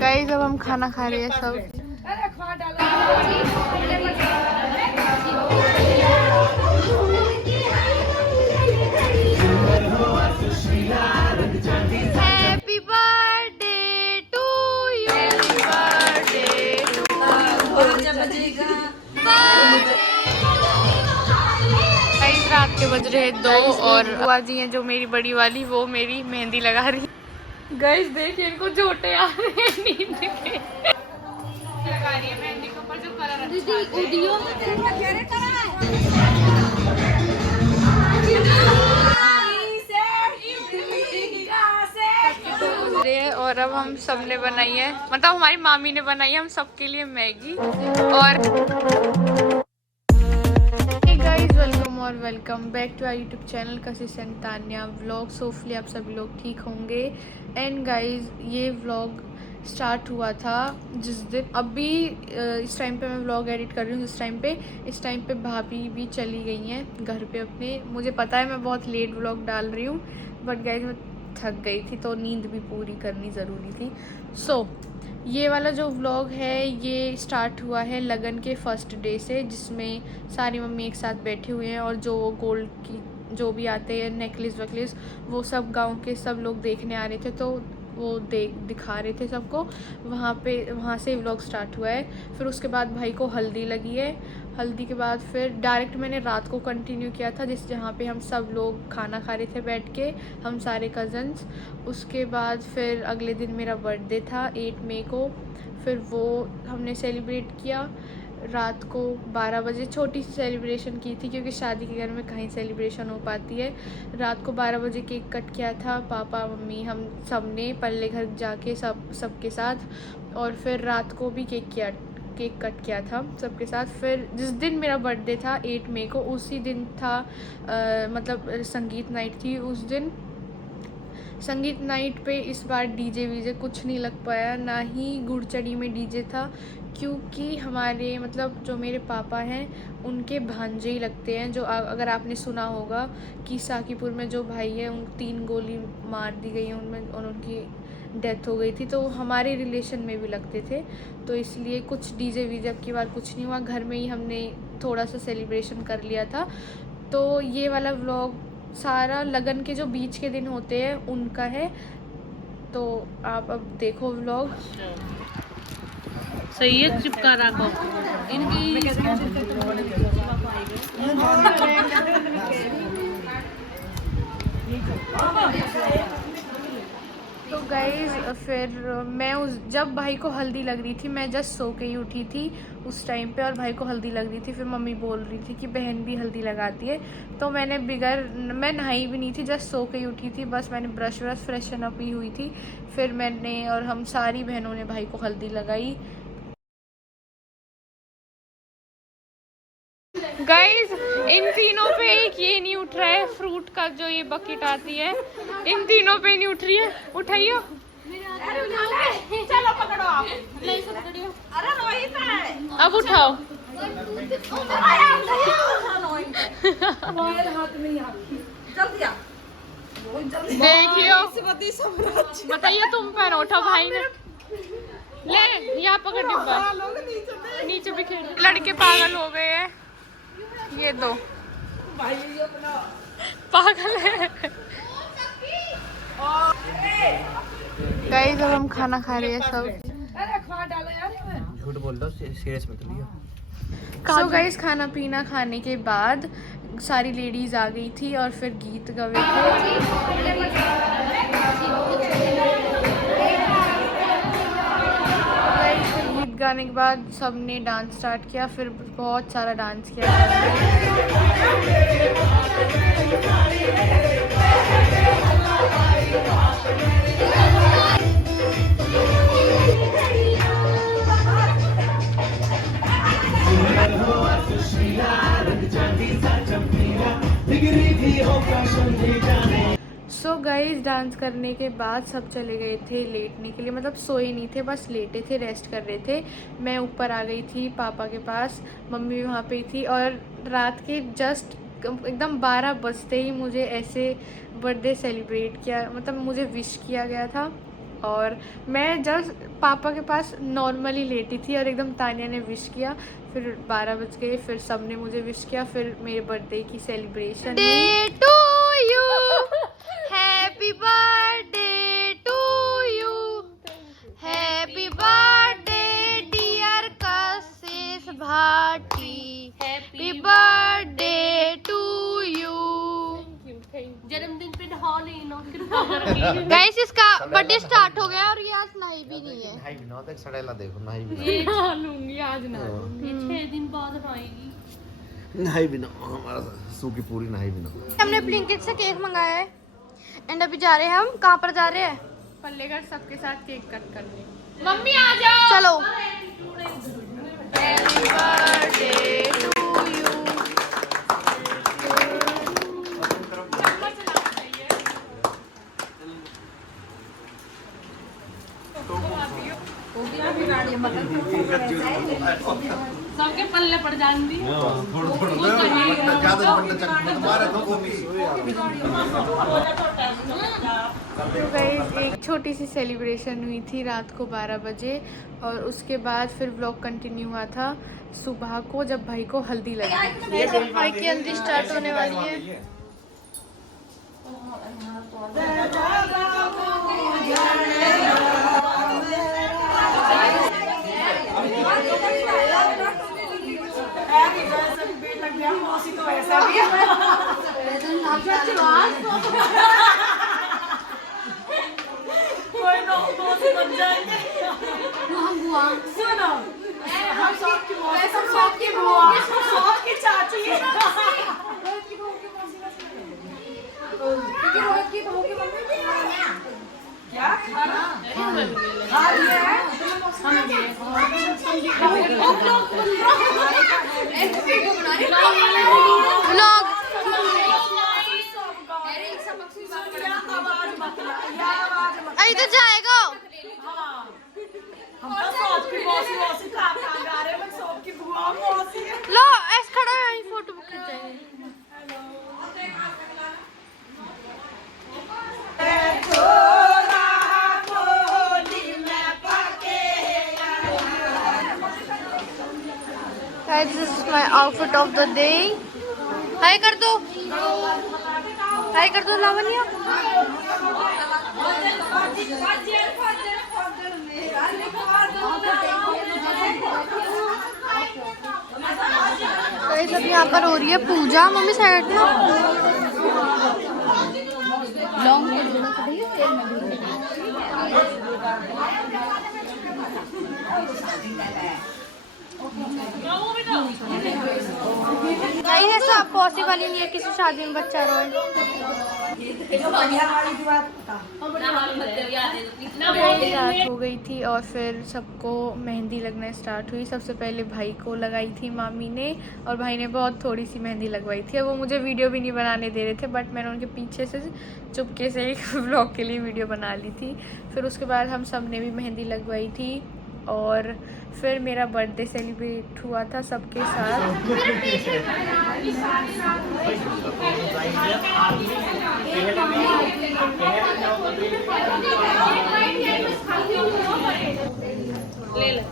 Guys अब हम खाना खा रहे हैं सब। Happy birthday to you. Happy birthday to. Guys रात के बज रहे हैं 2 और बुआ जी हैं जो मेरी बड़ी वाली, वो मेरी मेहंदी लगा रही है। गाइस देखिए इनको झोटे आ रहे हैं नींद के। लगा रही है मेहंदी के ऊपर जो कलर और अब हम सब ने बनाई है, मतलब हमारी मामी ने बनाई है हम सबके लिए मैगी। और वेलकम और welcome back to our YouTube channel Kashish Tanya vlog. सोफली आप सभी लोग ठीक होंगे। एंड गाइज ये व्लॉग स्टार्ट हुआ था जिस दिन, अभी इस टाइम पे मैं व्लॉग एडिट कर रही हूँ इस टाइम पे भाभी भी चली गई हैं घर पे अपने। मुझे पता है मैं बहुत लेट व्लॉग डाल रही हूँ, बट गाइज मैं थक गई थी तो नींद भी पूरी करनी ज़रूरी थी। सो ये वाला जो व्लॉग है ये स्टार्ट हुआ है लगन के फर्स्ट डे से, जिसमें सारी मम्मी एक साथ बैठे हुए हैं और जो गोल्ड की जो भी आते हैं नेकलेस वेकलेस वो सब गांव के सब लोग देखने आ रहे थे, तो वो दिखा रहे थे सबको। वहाँ से व्लॉग स्टार्ट हुआ है। फिर उसके बाद भाई को हल्दी लगी है। हल्दी के बाद फिर डायरेक्ट मैंने रात को कंटिन्यू किया था जहाँ पे हम सब लोग खाना खा रहे थे बैठ के, हम सारे कज़न्स। उसके बाद फिर अगले दिन मेरा बर्थडे था 8 मई को। फिर वो हमने सेलिब्रेट किया रात को 12 बजे। छोटी सी सेलिब्रेशन की थी क्योंकि शादी के घर में कहीं सेलिब्रेशन हो पाती है। रात को 12 बजे केक कट किया था पापा मम्मी हम सब ने पल्ले घर जाके सबके साथ। और फिर रात को भी केक कट किया था सबके साथ। फिर जिस दिन मेरा बर्थडे था 8 मई को, उसी दिन था मतलब संगीत नाइट थी उस दिन। संगीत नाइट पे इस बार डीजे वीजे कुछ नहीं लग पाया, ना ही गुड़चड़ी में डीजे था, क्योंकि हमारे मतलब जो मेरे पापा हैं उनके भांजे ही लगते हैं। जो अगर आपने सुना होगा कि साकीपुर में जो भाई है उन 3 गोली मार दी गई हैं उनमें और उनकी डेथ हो गई थी, तो हमारे रिलेशन में भी लगते थे। तो इसलिए कुछ डीजे वीजे अब की बार कुछ नहीं हुआ, घर में ही हमने थोड़ा सा सेलिब्रेशन कर लिया था। तो ये वाला व्लॉग सारा लगन के जो बीच के दिन होते हैं उनका है, तो आप अब देखो व्लॉग। सही है, चिपका रखो इनकी। तो गाइज़ फिर मैं जब भाई को हल्दी लग रही थी मैं जस्ट सो के ही उठी थी उस टाइम पे, और भाई को हल्दी लग रही थी। फिर मम्मी बोल रही थी कि बहन भी हल्दी लगाती है, तो मैं नहाई भी नहीं थी, जस्ट सो के ही उठी थी। बस मैंने ब्रश फ्रेशन अप ही हुई थी। फिर मैंने और हम सारी बहनों ने भाई को हल्दी लगाई। गाइज इन तीनों पे एक ये नहीं उठ रहा है, फ्रूट का जो ये बकेट आती है इन तीनों पे नहीं उठ रही है। उठाइयो, चलो पकड़ो आप। अरे अब उठाओ। देखियो बताइए तुम पर उठा भाई ने ले यहाँ पकड़ डिब्बा नीचे बिखेर। लड़के पागल हो गए हैं ये दो पागल है। गाइस अब हम खाना खा रहे हैं सब। झूठ बोल रहा हूँ, सीरियस मत लियो। सो गाइस खाना पीना खाने के बाद सारी लेडीज आ गई थी और फिर गीत गवे थे। गीत गाने के बाद सबने डांस स्टार्ट किया, फिर बहुत सारा डांस किया। सो गाइस डांस करने के बाद सब चले गए थे लेटने के लिए, मतलब सोए नहीं थे, बस लेटे थे, रेस्ट कर रहे थे। मैं ऊपर आ गई थी पापा के पास, मम्मी वहाँ पे थी। और रात के जस्ट एकदम 12 बजते ही मुझे ऐसे बर्थडे सेलिब्रेट किया, मतलब मुझे विश किया गया था और मैं जस्ट पापा के पास नॉर्मली लेटी थी और एकदम तानिया ने विश किया। फिर 12 बज गए, फिर सबने मुझे विश किया। फिर मेरे बर्थडे की celebration day to you, happy birthday to you, happy birthday dear Kashish Bhati, happy birthday to you. जन्मदिन पे ढोल ही नो कृपा करके गाइस इसका बर्थडे स्टार्ट हो गया और ये आज नहाई भी नहीं है। नहाई भी ना देख सड़ेला देखो नहाई भी ये नहालूंगी आज ना, ये 6 दिन बाद नहाएगी। नहाई भी ना हमारा सू की पूरी नहाई भी ना। हमने ब्लिंकिट से केक मंगाया है एंड अभी जा रहे हैं हम। कहाँ पर जा रहे हैं? पल्लेगढ़ सबके साथ केक कट करने। मम्मी आ जाओ। चलो। Happy birthday to you. सबके पल्ले पड़ जाएंगी। तो गाइस एक छोटी सी सेलिब्रेशन हुई थी रात को 12 बजे और उसके बाद फिर व्लॉग कंटिन्यू हुआ था सुबह को, जब भाई को हल्दी लगी थी। भाई की हल्दी स्टार्ट होने वाली है। सुनो हम सबकी बुआ सबकी चाची रोहित की बहू की मम्मी क्या इधर जाएगा। हम तो सबकी मौसी खा गा रहे हैं, सबकी बुआ मौसी है। लो ऐसे खड़ा है, फोटो बुक खिंचाएंगे। Guys, this is my outfit of the day. Hi कर दो, हाय कर दो लावण्या। गाइस अब यहाँ पर हो रही है पूजा। मम्मी साइड में नहीं, ऐसा पॉसिबल ही नहीं है किसी शादी में बच्चा रोए। रात हो गई थी और फिर सबको मेहंदी लगना स्टार्ट हुई। सबसे पहले भाई को लगाई थी मामी ने और भाई ने बहुत थोड़ी सी मेहंदी लगवाई थी। वो मुझे वीडियो भी नहीं बनाने दे रहे थे, बट मैंने उनके पीछे से चुपके से एक व्लॉग के लिए वीडियो बना ली थी। फिर उसके बाद हम सब ने भी मेहंदी लगवाई थी और फिर मेरा बर्थडे सेलिब्रेट हुआ था सबके साथ। ले ले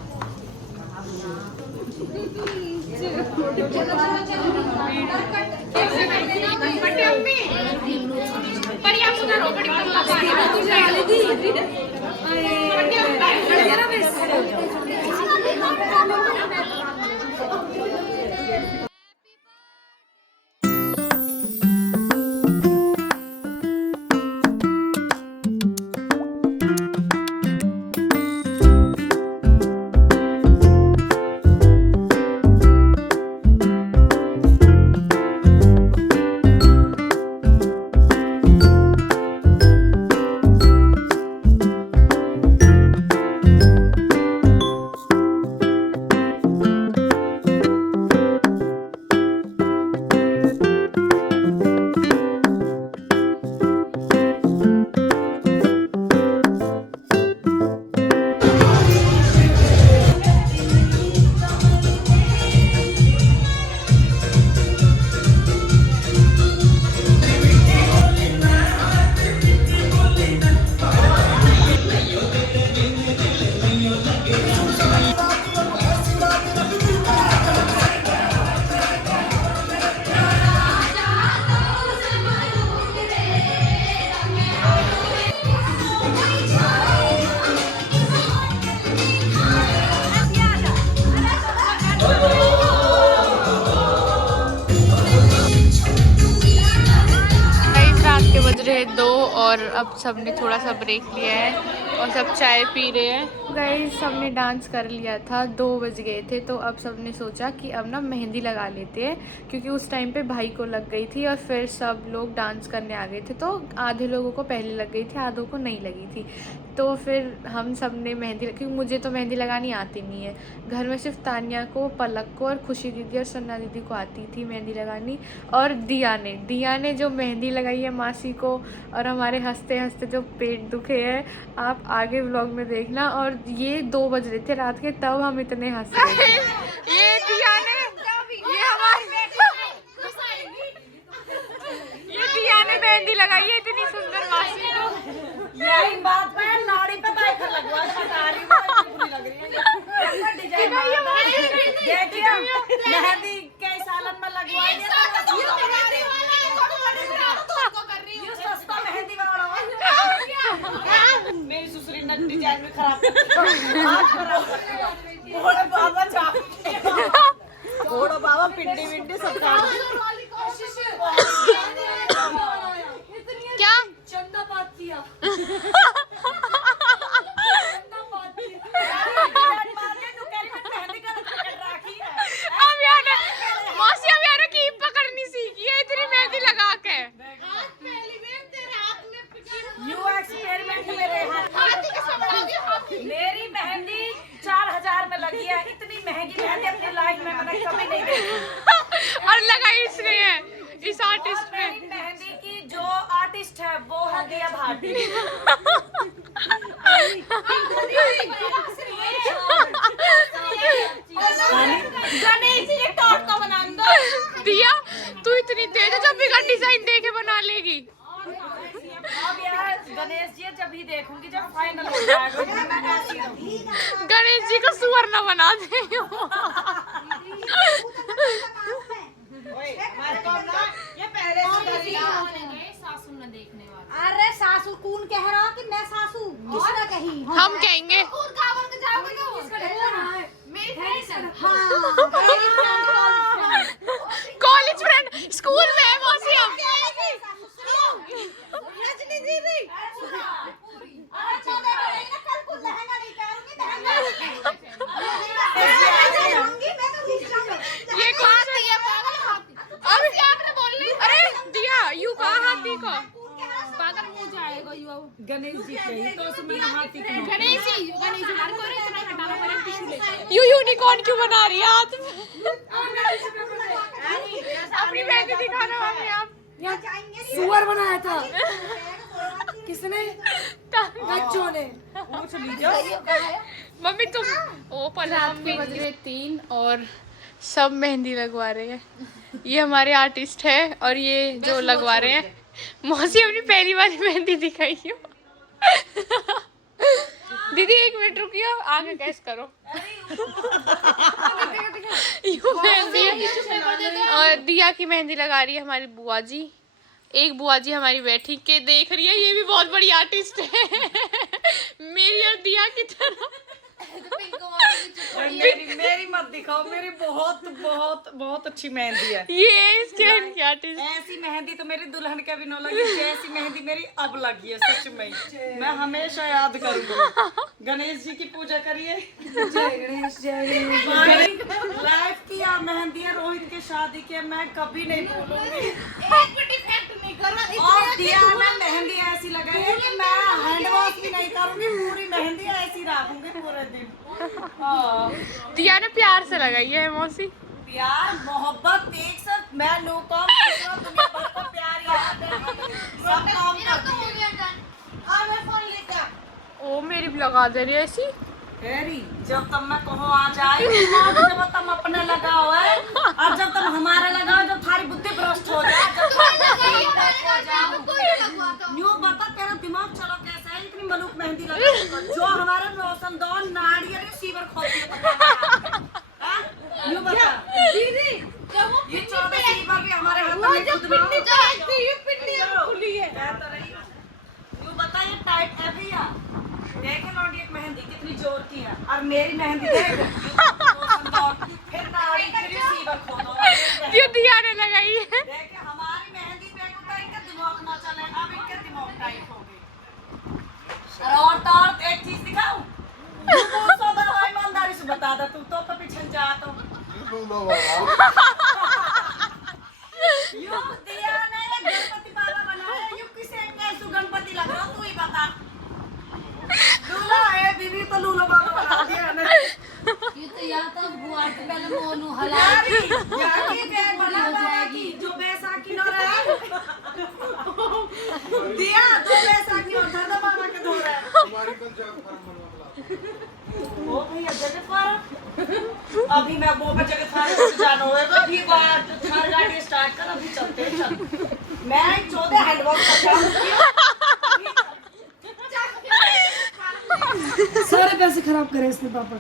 और अब सब ने थोड़ा सा ब्रेक लिया है और सब चाय पी रहे हैं। गाइस सबने डांस कर लिया था, 2 बज गए थे, तो अब सब ने सोचा कि अब ना मेहंदी लगा लेते हैं, क्योंकि उस टाइम पे भाई को लग गई थी और फिर सब लोग डांस करने आ गए थे। तो आधे लोगों को पहले लग गई थी, आधों को नहीं लगी थी। तो फिर हम सब ने मेहंदी, क्योंकि मुझे तो मेहंदी लगानी आती नहीं है, घर में सिर्फ तानिया को, पलक को और खुशी दीदी और सन्ना दीदी को आती थी मेहंदी लगानी। और दिया ने जो मेहंदी लगाई है मासी को, और हमारे हंसते हंसते जो पेट दुखे हैं, आप आगे व्लॉग में देखना। और ये 2 बज रहे थे रात के, तब हम इतने हंस रहे थे। ये दिया ने मेहंदी लगाई है इतनी सुंदर मासी को। यही बात पे नाड़ी पे बाइकर लगवा बता रही हूं, बुरी लग रही है डिजाइन। देखिए मेहंदी कई सालन में लगवाएंगे ये सस्ता मेहंदी वाला। मेरी ससुरी ने डिजाइन में खराब घोड़ा बाबा घोड़ा बाबा पिंडी विंडी सब क्या चंदा पातिया मौसी अब यार की पकड़नी सीखी है इतनी मेहंदी लगा के। यू एक्सपेरिमेंट मेरे मेरी मेहंदी 4000 में लगी है। इतनी महंगी मेहंदी अपनी लाइफ में मैंने कभी नहीं देखी। और लगाई इसने है इस आर्टिस्ट ने। मेरी मेहंदी की जो आर्टिस्ट है वो है दिया भाटी। गणेश जी टॉट का बना दो। दिया तू इतनी तेज है, जब भी डिजाइन देके बना लेगी। अब यार गणेश जी जब ही देखूंगी जब फाइनल हो जाएगा मैं ऐसी रहूंगी। गणेश जी को सुअर न बना दे। ये पहले सासू न देखने वाला। अरे सासू कौन कह रहा कि मैं सासू किसने कही? हम कहेंगे कॉलेज फ्रेंड स्कूल में है मौसी हम। ये कौन सा अरे दिया यू कहा हाथी को पागल मुंह जाएगा यू। गणेश जी के तो उसमें हाथी की गणेश जी हर को रे इतना हटाना पड़ेगा टिश्यू लेके। यू यूनिकॉर्न क्यों बना रही है हाथ में? अपनी मेहंदी दिखाना मम्मी आप। सुअर बनाया था किसने? बच्चों ने। पूछ लीजिए मम्मी तुम ओ पर रात के बज रहे 3 और सब मेहंदी लगवा रहे हैं। ये हमारे आर्टिस्ट है और ये जो लगवा रहे हैं मौसी अपनी पहली वाली मेहंदी दिखाई हो। दीदी 1 मिनट रुकियो, आगे कैस करो। यू मेहंदी है और दिया की मेहंदी लगा रही है हमारी बुआ जी। एक बुआ जी हमारी बैठी के देख रही है, ये भी बहुत बड़ी आर्टिस्ट है मेरी और दिया की तरह। मेरी मत दिखाओ, मेरी बहुत बहुत बहुत अच्छी मेहंदी है। ये इसके आर्टिस्ट ऐसी मेहंदी तो मेरी दुल्हन के भी न लगी, जैसी मेहंदी मेरी अब लगी है सच में। मैं हमेशा याद करूंगी। गणेश जी की पूजा करिए। लाइफ की आप मेहंदी है रोहित के शादी के, मैं कभी नहीं भूलूंगी। और दिया ना मेहंदी ऐसी लगाई है कि मैं हैंड वॉश भी नहीं करूंगी, पूरी मेहंदी ऐसी रखूंगी पूरे दिन। दिया ने प्यार से लगाई है मौसी। प्यार मोहब्बत एक साथ मैं नो काम दुनिया भर को प्यार याद है सब काम करती है। मैं फोन लेकर ओ मेरी भी लगा दे रही है ऐसी। तेरी जब तक मैं कहो आ जाए जब तुम अपने लगाओ है और जब तुम हमारे लगाओ जब थारी बुद्धि भ्रष्ट हो जाए न्यू बता तेरा दिमाग चलो कैसा है। इतनी मलूक मेहंदी लगा जो हमारे रोशनदान नारियल सीवर खोती है न्यू बता दीदी ये 14 सीवर भी हमारे हाथ में खुद में ये पिंडी खुली है न्यू बता ये टाइट है भैया। देखे लौंडी एक मेहंदी कितनी जोर की है और मेरी मेहंदी देख फिर नाड़ी फिर सीवर खोदो ये दिया ने लगाई है। देखे हमारी मेहंदी पे इनका दिमाग ना चले अब इनके दिमाग टाइट हो लूलो बाबा। यो दिया ने गणपति बाबा बनाया, यो किसे कैसु गणपति लग रहा तू ही बता। लूलो है बीबी तो लूलो बाबा बना दिया ने। ये तो या तो बुआ के पहले मोनू हला यारी पे बना जाएगी जो बैसाखी न रहे। दिया तो बैसाखी और धर दो बाबा के धो रहे। ओ भैया जगत फार्म अभी मैं वो पे जगत फार्म से जाना होगा। अभी बात थार गाड़ी स्टार्ट कर, अभी चलते हैं चल। मैं 14 हैंडवॉश कर जाऊंगी। सारे पैसे खराब करे इसने पापा।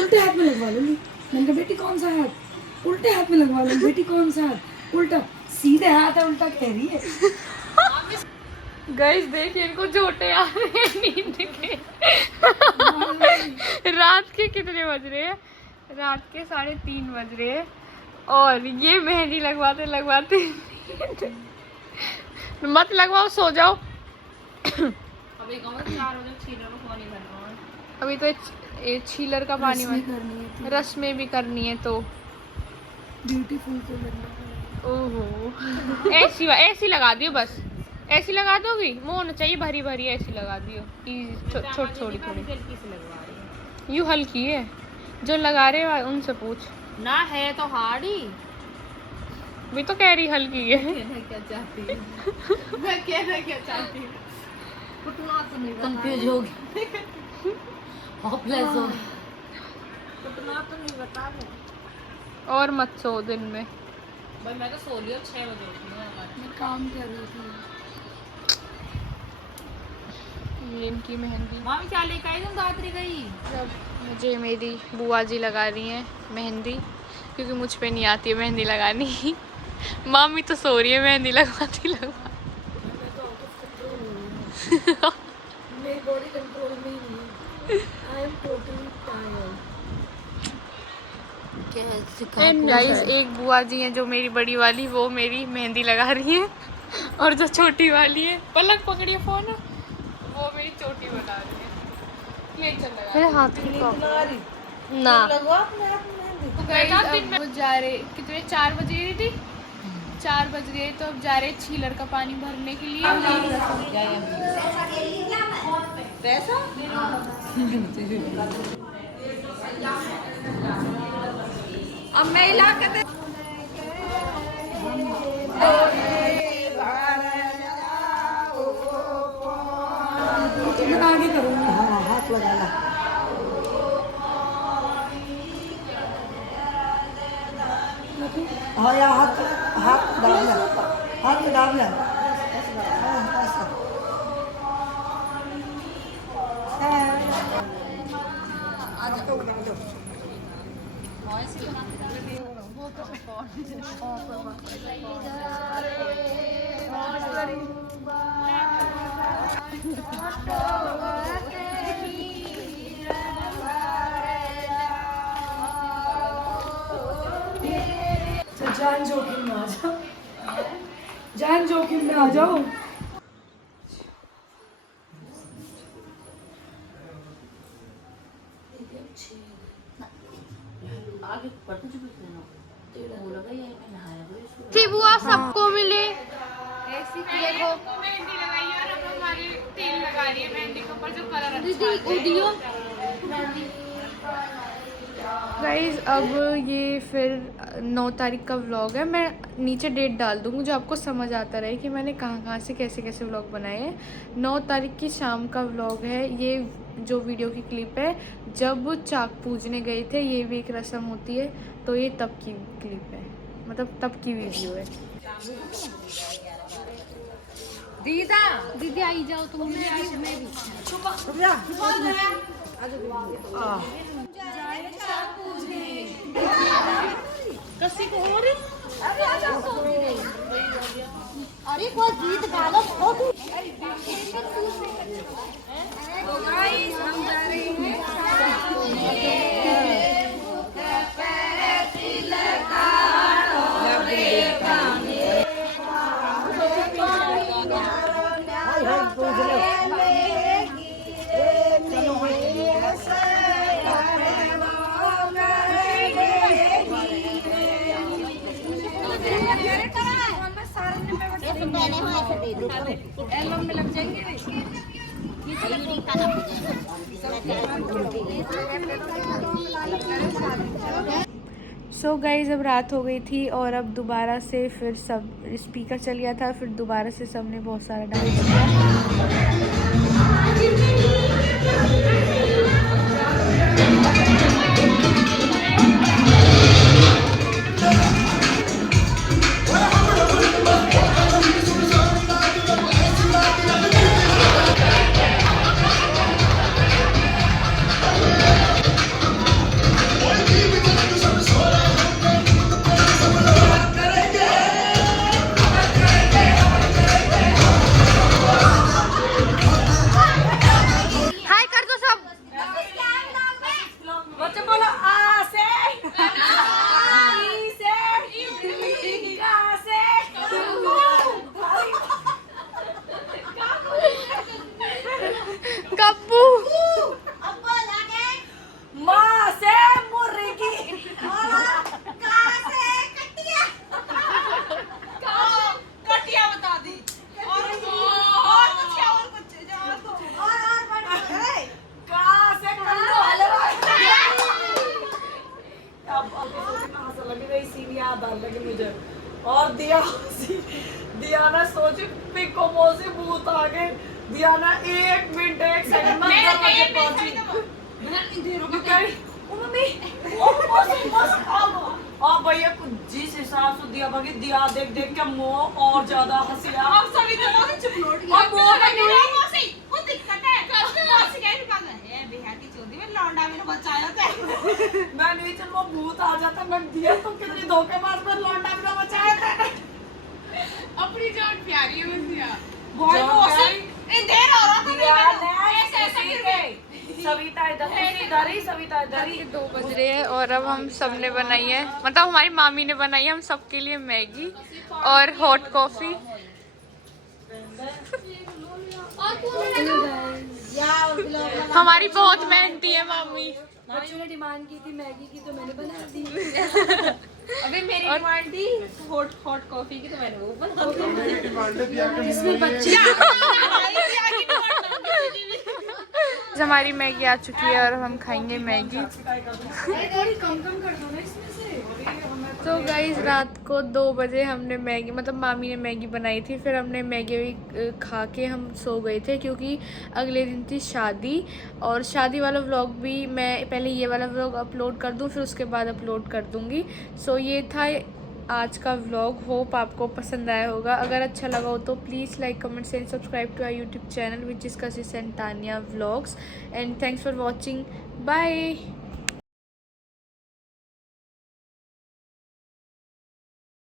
उल्टे हाथ में लगवा लूंगी। मैंने कहा बेटी कौन सा हाथ? उल्टे हाथ में लगवा लूंगी। बेटी कौन सा हाथ? उल्टा। सीधे हाथ है उल्टा कह रही है। गाइस देखिए इनको झोटे आ रहे हैं नींद के। रात के कितने बज रहे हैं? रात के 3:30 बज रहे हैं और ये मेहंदी लगवाते लगवाते मत लगवाओ, सो जाओ। अभी कमर 4 बजे छीलर को पानी भरना है। अभी तो छीलर का पानी करनी है तो रस में भी करनी है तो ब्यूटीफुल तो लगना है। ओहो ऐसी लगा दियो, बस ऐसी लगा दोगी। मुँह होना चाहिए भरी भरी, ऐसी लगा दियो। छोटी थोड़ी थोड़ी हल्की से लगवा रही है यूँ हल्की है। जो लगा रहे हो उनसे पूछ। ना, है तो हार्ड ही। भी तो कह रही हल्की है। कहना क्या चाहती है? मैं कहना क्या चाहती हूँ? उतना तो नहीं कंफ्यूज हो गई, होपलेस हो गई। उतना तो नहीं बता रहे। और मत सो दिन में। भाई मैं तो सो लिया 6 बजे उठी हूँ। मैं काम कर रही थी। ये इनकी मेहंदी। मामी क्या लेकर आई तुम? गायत्री गई। मुझे मेरी बुआ जी लगा रही हैं मेहंदी, क्योंकि मुझ पे नहीं आती है मेहंदी लगानी। मामी तो सो रही है, मेहंदी लगवाती लगवा। मेरी बॉडी कंट्रोल में ही नहीं है। I am totally tired. And guys एक बुआ जी हैं जो मेरी बड़ी वाली, वो मेरी मेहंदी लगा रही है। और जो छोटी वाली है, पलक पकड़िए फोन, वो मेरी चोटी बना रही है। ले चल लगा मेरे हाथ में ना। लगवा अपने आप में मेहंदी। तो गाइस अब वो जा रहे, कितने 4 बज गई थी, 4 बज गए तो अब जा रहे छीलर का पानी भरने के लिए। पैसा अब मैं इलाके में आगे करूँगी। हाँ हाथ लगा ला। हाँ या हाथ हाथ डाल ले, हाथ में डाल ले। हाँ ऐसा। जान जोखिम में आ जाओ, जान जोखिम में आ जाओ। थी बुआ सबको मिले ऐसी देखो मेहंदी लगाई है और अब हमारी तेल लगा रही है मेहंदी के ऊपर जो कलर अच्छा है। गाइस अब ये फिर 9 तारीख का व्लॉग है। मैं नीचे डेट डाल दूँगी जो आपको समझ आता रहे कि मैंने कहाँ से कैसे कैसे व्लॉग बनाए हैं। 9 तारीख की शाम का व्लॉग है ये। जो वीडियो की क्लिप है जब चाक पूजने गए थे, ये भी एक रस्म होती है, तो ये तब की क्लिप है, मतलब तब की वीडियो है। दीदी आई जाओ तुम। कसी को हो रही। अरे कोई गीत गा लो। हम जा रहे हैं पहने हो ऐसे दे दो एल्बम में लग जाएंगे सो गाइज़ अब रात हो गई थी और अब दोबारा से फिर सब स्पीकर चल गया था, फिर दोबारा से सब ने बहुत सारा डांस किया। हाय कर दो सब। बच्चे बोलो आ से ई से का से गप्पू माँ से मुर्गी का से कटिया कटिया बता दी और कुछ का से कल्लू हलवा अब कहाँ से लगी वही सीन याद आ लगी मुझे और दिया ना सोची पिको से भूत आ गए दिया ना 1 मिनट 1 सेकंड में दरवाजे पहुंची भैया जिस हिसाब से दिया भागी दिया देख देख के मोह और ज्यादा हंसिया अब सभी तो बहुत चुप लोट गया अब मोह नहीं मौसी वो दिक्कत है मौसी कह रही बात है बेहाती चोदी में लौंडा मैंने बचाया था मैं नहीं चल वो भूत आ जाता मैं दिया तो कितनी धोखेबाज में लौंडा मैंने बचाया था अपनी जान प्यारी है दिया बहुत मौसी इन देर हो रहा था ऐसे ऐसे सविता इधर सविता इधर 2 बज रहे हैं और अब हम सब ने बनाई है, मतलब हमारी मामी ने बनाई है हम सबके लिए मैगी और हॉट कॉफी। हमारी बहुत मेहनती है मामी। बच्चों ने डिमांड की थी मैगी की तो मैंने बना दी। अभी मेरी डिमांड थी हॉट कॉफी की तो मैंने वो बना दी। इसमें बच्चे हमारी मैगी आ चुकी है और हम खाएंगे मैगी। थोड़ी कम कर दो ना इसमें से। तो गाइज रात को 2 बजे हमने मैगी, मतलब मामी ने मैगी बनाई थी, फिर हमने मैगी खा के हम सो गए थे क्योंकि अगले दिन थी शादी। और शादी वाला व्लॉग भी मैं पहले ये वाला व्लॉग अपलोड कर दूँ फिर उसके बाद अपलोड कर दूँगी। सो ये था आज का व्लॉग। होप आपको पसंद आया होगा। अगर अच्छा लगा हो तो please like comment and subscribe to our YouTube channel which is Kashish and Tania vlogs. And thanks for watching. Bye.